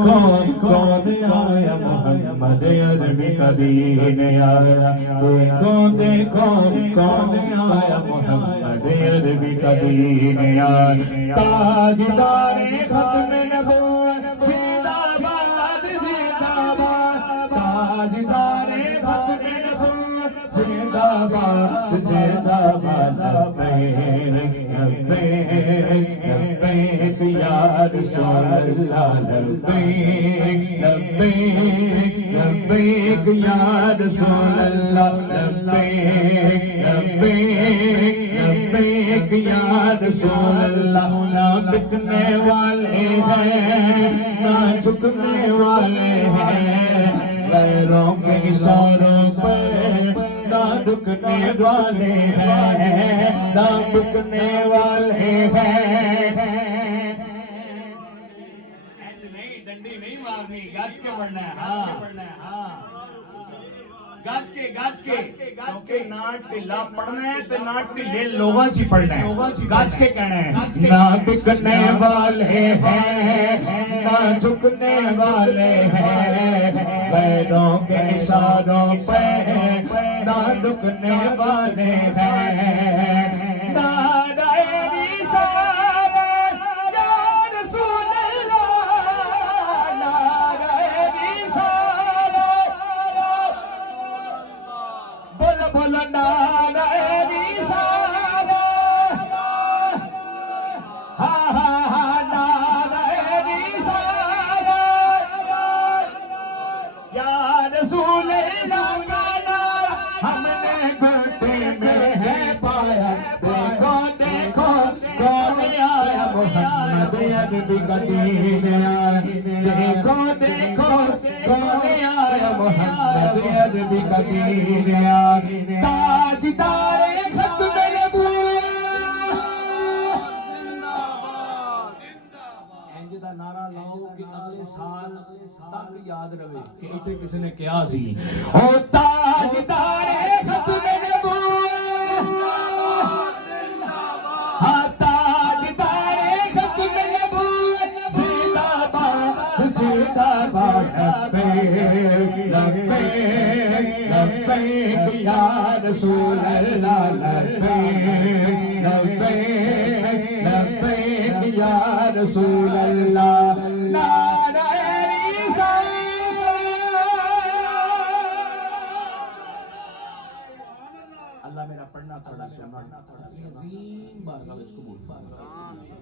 کون آیا محمد عربی کا دین آیا، دیکھو دیکھو کون آیا محمد عربی کا دین آیا، تاجدار ختم نبوت زندہ باد زندہ باد، تاجدار ختم نبوت زندہ باد زندہ باد، لبیک لبیک لبیک یا رسول اللہ، لبیک لبیک لبیک یا رسول اللہ، لبیک لبیک لبیک یا رسول اللہ، نہ بکنے والے ہیں نہ جھکنے والے ہیں، غیروں کے اشاروں پہ نہ دکنے والے ہیں، نہ بکنے والے ہیں۔ ڈنڈی نہیں مارنی، گاج کے پڑھنا ہے، ہاں گاج کے نہ ٹلا پڑھنا ہے تو نہ ٹلے لوگاں چی پڑھنا ہے، گاج کے کہنا ہے، نہ بکنے والے ہیں نہ جھکنے والے ہیں، غیروں کے اشاروں پہ نہ دکنے والے ہیں، نعرہ رسالت یا رسول اللہ، نعرہ رسالت، بولو بولو نعرہ رسالت، ہاں ہاں ہاں نعرہ رسالت، یا رسول اللہ کا نعرہ ہم نے گھٹے میں ہے پایا، دیکھو دیکھو کون آیا محمد عربی کا دین آیا، دیکھو دیکھو کون آیا محمد عربی کا دین آیا، تاجدار ختم نبوت انج دا نعرہ لاؤ کہ اگلے سال تک یاد رہے کہ اتنے کسی نے کیا سی، او تاجدار ختم نبوت، ہاں تاجدار ختم نبوت زندہ باد زندہ باد، لبیک لبیک لبیک یا رسول اللہ، لبیک لبیک لبیک یا رسول اللہ، نعرہ رسالت، اللہ میرا پڑھنا تھوڑا سننا اپنی عظیم بارگاہ وچ قبول فرمائے۔